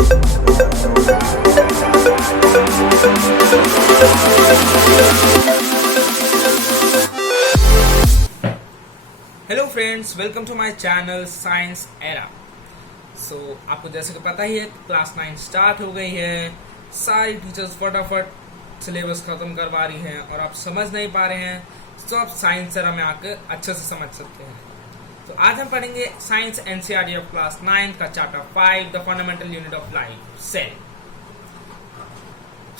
Hello friends, welcome to my channel Science Era. आपको जैसे कि पता ही है, क्लास 9 स्टार्ट हो गई है। सारी टीचर्स फटाफट सिलेबस खत्म करवा रही हैं और आप समझ नहीं पा रहे हैं, तो आप साइंस एरा में आकर अच्छे से समझ सकते हैं। तो आज हम पढ़ेंगे साइंस एनसीईआरटी ऑफ क्लास 9 का chapter 5, the fundamental unit of life, cell.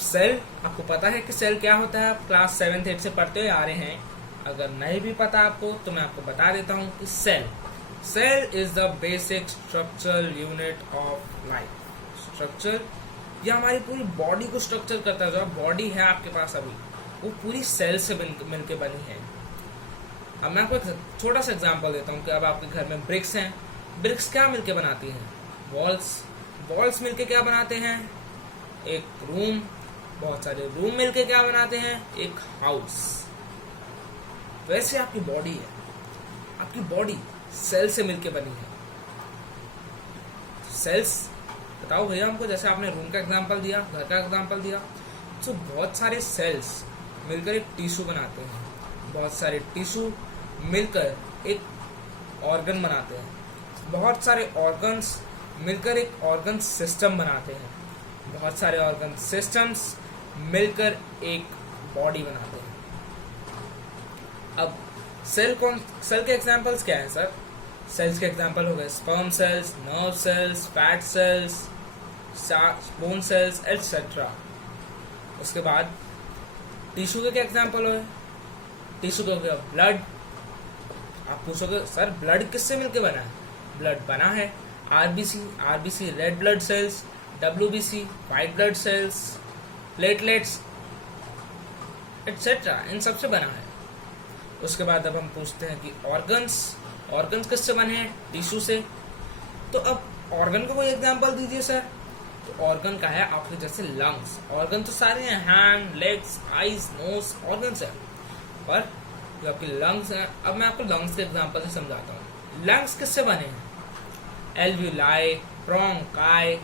Cell, आपको पता है कि सेल क्या होता है? आप क्लास 7th 8th से पढ़ते हुए आ रहे हैं। अगर नहीं भी पता आपको तो मैं आपको बता देता हूँ कि cell is the basic structural unit of life. Structure, यह हमारी पूरी बॉडी को स्ट्रक्चर करता है। जो बॉडी है आपके पास अभी, वो पूरी सेल से मिलकर बनी है। अब मैं आपको एक छोटा सा एग्जांपल देता हूँ कि अब आपके घर में ब्रिक्स हैं। ब्रिक्स क्या मिलके बनाती हैं? वॉल्स मिलके क्या बनाते हैं? एक रूम। बहुत सारे रूम मिलके क्या बनाते हैं? एक हाउस। वैसे आपकी बॉडी है, आपकी बॉडी सेल से मिलके बनी है। सेल्स बताओ भैया हमको, जैसे आपने रूम का एग्जांपल दिया, घर का एग्जांपल दिया, तो बहुत सारे सेल्स मिलकर एक टिश्यू बनाते हैं। बहुत सारे टिश्यू मिलकर एक ऑर्गन बनाते हैं। बहुत सारे ऑर्गन्स मिलकर एक ऑर्गन सिस्टम बनाते हैं। बहुत सारे ऑर्गन सिस्टम्स मिलकर एक बॉडी बनाते हैं। अब सेल के एग्जांपल्स क्या हैं सर? सेल्स के एग्जांपल हो गए sperm cells, nerve cells, fat cells, bone cells etcetera. उसके बाद टिश्यू के क्या एग्जांपल हो गए? टिश्यू का हो गया ब्लड। आप पूछोगे सर ब्लड किससे मिलके बना है? ब्लड बना है RBC red blood cells, WBC white blood cells, platelets etcetera, इन सबसे बना है। उसके बाद अब हम पूछते हैं कि ऑर्गन्स किससे बने हैं? टिश्यू से। तो अब ऑर्गन का कोई एग्जांपल दीजिए सर। तो ऑर्गन का है आपके जैसे लंग्स। ऑर्गन तो सारे हैं, hand, legs, eyes, nose, organs है। और जो आपके लंग्स हैं, अब मैं आपको लंग्स के एग्जांपल से समझाता हूँ। लंग्स किससे बने हैं? एल्वियोलाई, ब्रोंकाई,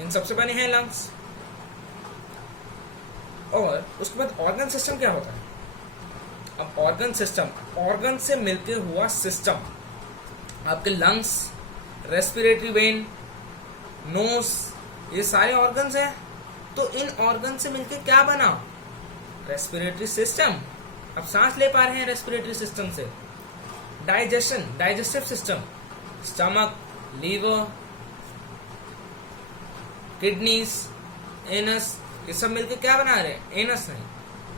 इन सबसे बने हैं लंग्स। और उसके बाद ऑर्गन सिस्टम क्या होता है? अब ऑर्गन सिस्टम, ऑर्गन से मिलके हुआ सिस्टम। आपके लंग्स, रेस्पिरेटरी वेन, नोज, ये सारे ऑर्गन्स हैं। तो इन ऑर्गन से मिलके क्या बना? Respiratory system. अब सांस ले पा रहे हैं रेस्पिरेटरी सिस्टम से। Digestive system, stomach, liver, kidneys, anus, ये सब मिलके क्या बना रहे हैं? एनस नहीं,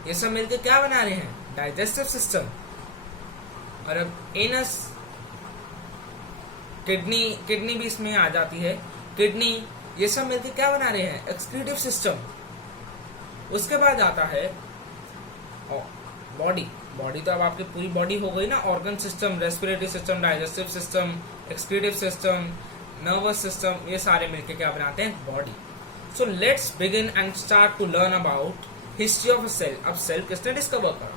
ये सब मिलके क्या बना रहे हैं? Digestive system. और अब एनस, किडनी भी इसमें आ जाती है। किडनी, ये सब मिलके क्या बना रहे हैं? Excretive system. उसके बाद आता है बॉडी तो अब आपकी पूरी बॉडी हो गई ना। Organ system, respiratory system, digestive system, excretive system, nervous system, ये सारे मिलके क्या बनाते हैं? Body. So let's begin and start to learn about history of a cell. अब सेल किसने डिस्कवर करा?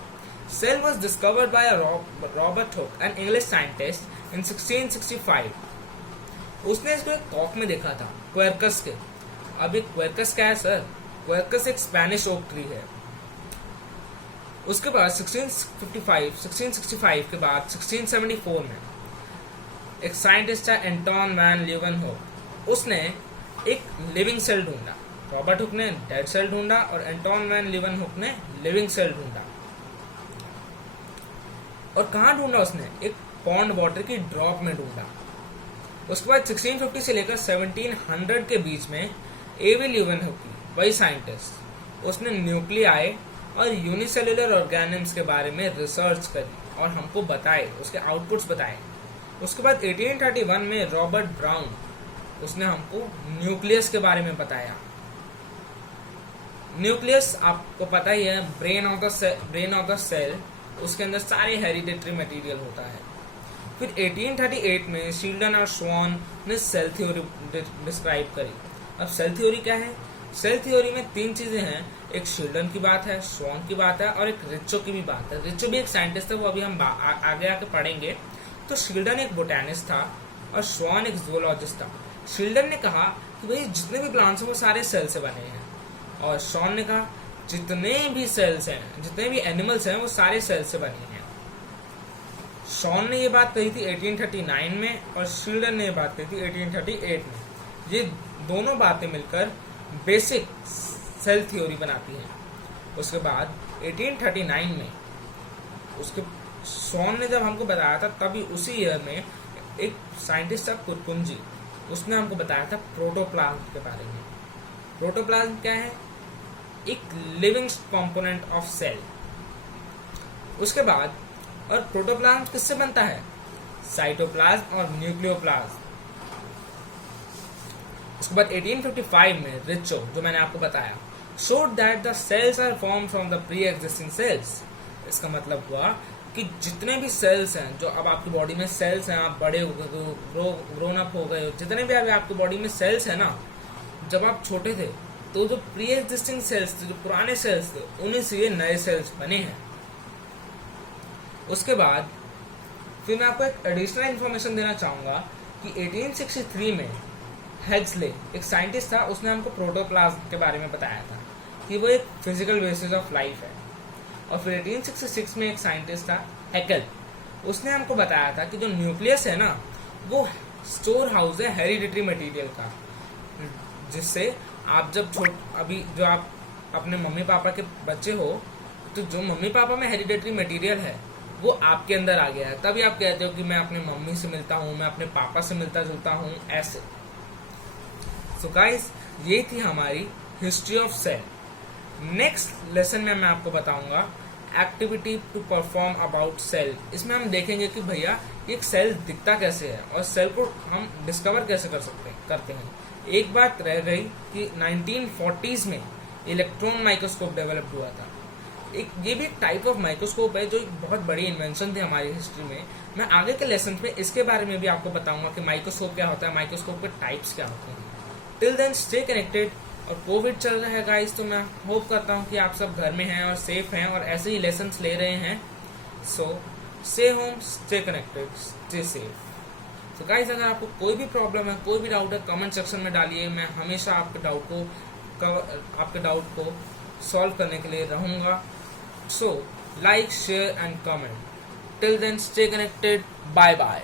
Cell was discovered by Robert Hooke, an English scientist, in 1665. उसने इसको एक कॉक में देखा था, क्वेर्कस के। अब एक क्वेर्कस क्या है सर? क्वेर्कस एक स्पेनिश ओक ट्री है। उसके बाद 1665 के बाद 1674 में एक साइंटिस्ट है एंटोन वैन लीeuwenhoek। उसने एक लिविंग सेल ढूंढा। रॉबर्ट हुक ने डेड सेल ढूंढा और एंटोन वैन लीeuwenhoek ने लिविंग सेल ढूंढा। और कहाँ ढूंढा उसने? एक पॉन्ड वाटर की ड्रॉप में ढूंढा। उसके बाद 1650 से लेकर 1700 के बीच में एवी लीeuwenhoek, वही साइंटिस्ट, उसने न्यूक्लियाई और यूनिसेलुलर ऑर्गेनिम्स के बारे में रिसर्च करी और हमको बताए, उसके आउटपुट्स बताए। उसके बाद 1831 में रॉबर्ट ब्राउन, उसने हमको न्यूक्लियस के बारे में बताया। न्यूक्लियस आपको पता ही है, ब्रेन ऑफ द सेल। उसके अंदर सारे हेरिडेटरी मटेरियल होता है। फिर 1838 में शील्डन और स्वान ने सेल थ्योरी डिस्क्राइब करी। अब सेल थ्योरी क्या है? सेल थ्योरी में 3 चीजें हैं। एक शील्डन की बात है, स्वान की बात है और एक रिचो की भी बात है। रिचो भी एक साइंटिस्ट है, वो अभी हम आगे आके पढ़ेंगे। तो शील्डन एक बोटैनिस्ट था और स्वान एक जूलॉजिस्ट था। शील्डन ने कहा कि भाई जितने भी प्लांट्स हैं वो सारे सेल से बने हैं, और शॉन ने कहा जितने भी सेल्स हैं, जितने भी एनिमल्स हैं वो सारे सेल से बने हैं। शॉन ने ये बात कही थी 1839 में और शिल्डन ने ये बात कही थी 1838 में। ये दोनों बातें मिलकर बेसिक सेल थ्योरी बनाती हैं। उसके बाद 1839 में उसके शॉन ने जब हमको बताया था, तभी उसी ईयर में एक साइंटिस्ट था कुरकुंजी, उसने हमको बताया था प्रोटोप्लाज्म के बारे में। प्रोटोप्लाज्म क्या है? एक लिविंग कंपोनेंट ऑफ सेल। उसके बाद और प्रोटोप्लाज्म किससे बनता है? साइटोप्लाज्म और न्यूक्लियोप्लाज्म। उसके बाद 1855 में रिचो, जो मैंने आपको बताया, showed that the cells are formed from the pre-existing cells। इसका मतलब हुआ कि जितने भी सेल्स हैं, जो अब आपकी बॉडी में सेल्स हैं, आप बड़े हो गए, ग्रोन अप हो गए हो, जितने भी अभी आपकी बॉडी में सेल्स हैं ना, जब आप छोटे थे तो जो प्री एग्जिस्टिंग सेल्स थे, जो पुराने सेल्स थे, उन्हीं से ये नए सेल्स बने हैं। उसके बाद फिर मैं आपको एक एडिशनल इन्फॉर्मेशन देना चाहूंगा कि 1863 में हेक्सले, एक साइंटिस्ट था, उसने हमको प्रोटोप्लाज्म के बारे में बताया था कि वो एक फिजिकल बेसिस ऑफ लाइफ है। और फिर 1866 में एक साइंटिस्ट था हैकेल, उसने हमको बताया था कि जो न्यूक्लियस है ना, वो स्टोर हाउस है हेरिडिटरी मटेरियल का, जिससे आप जब अभी जो आप अपने मम्मी पापा के बच्चे हो, तो जो मम्मी पापा में हेरिडिटरी मटेरियल है वो आपके अंदर आ गया है, तभी आप कहते हो कि मैं अपने मम्मी से मिलता हूँ, मैं अपने पापा से मिलता जुलता हूँ, ऐसे। सो गाइस, ये थी हमारी history of cell. Next lesson में मैं आपको बताऊंगा activity to perform about cell. इसमें हम देखेंगे कि भैया एक सेल दिखता कैसे है और सेल को हम डिस्कवर कैसे करते हैं। एक बात रह गई कि 1940s में इलेक्ट्रॉन माइक्रोस्कोप डेवलप हुआ था। ये भी एक टाइप ऑफ माइक्रोस्कोप है जो एक बहुत बड़ी इन्वेंशन थी हमारी हिस्ट्री में। मैं आगे के लेसन में इसके बारे में भी आपको बताऊंगा कि माइक्रोस्कोप क्या होता है, माइक्रोस्कोप के टाइप्स क्या होते हैं। Till then stay connected. और कोविड चल रहा है गाइस, तो मैं होप करता हूँ कि आप सब घर में हैं और सेफ हैं और ऐसे ही लेसन्स ले रहे हैं। So stay home, stay connected, stay safe. तो गाइस, अगर आपको कोई भी प्रॉब्लम है, कोई भी डाउट है, कमेंट सेक्शन में डालिए। मैं हमेशा आपके डाउट को सॉल्व करने के लिए रहूंगा। So like, share and comment. Till then stay connected. Bye bye.